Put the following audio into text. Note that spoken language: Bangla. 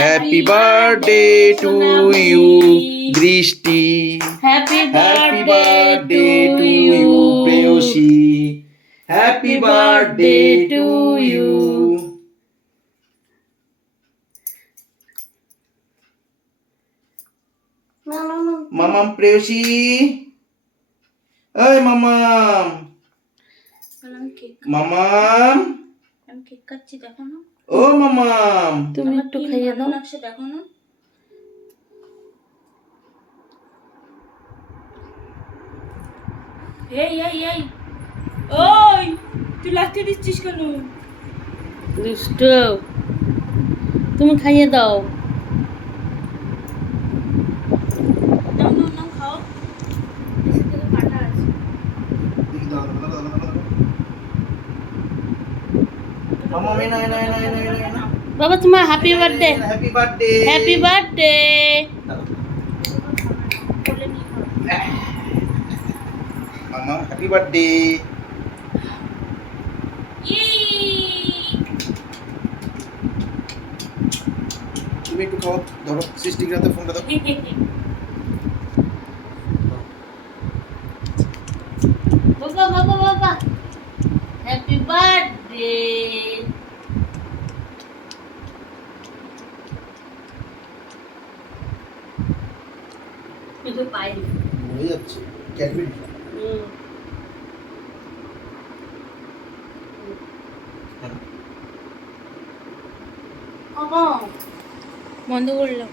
Happy birthday to you Drishti. Happy happy birthday to you Preyoshi. Happy birthday to you. মামাম প্রেয়সী, এই মামাম, মামাম, আমি কেক কাটছি, দেখো না। ও মামাম, তুমি একটু খাইয়ে দাও, দেখো না। এই এই এই ওই, তুই লাথি দিচ্ছিস কেন? দুষ্ট, তুমি খাইয়ে দাও। নাও নাও নাও, খাও। এসে থেকে কাটা আছে। মামাম, এই নাও, নাও, নাও, নাও, নাও। বাবা তোমার happy birthday. Happy birthday. Happy birthday. মামাম হ্যাপি বার্থডে। তুমি একটু খাও, ধরো সৃষ্টির হাতে ফোনটা দাও। বাবা বাবা বাবা, হ্যাপি বার্থডে। কিন্তু পাই হয়ে যাচ্ছে ক্যাডবেরি। বন্ধ করলাম।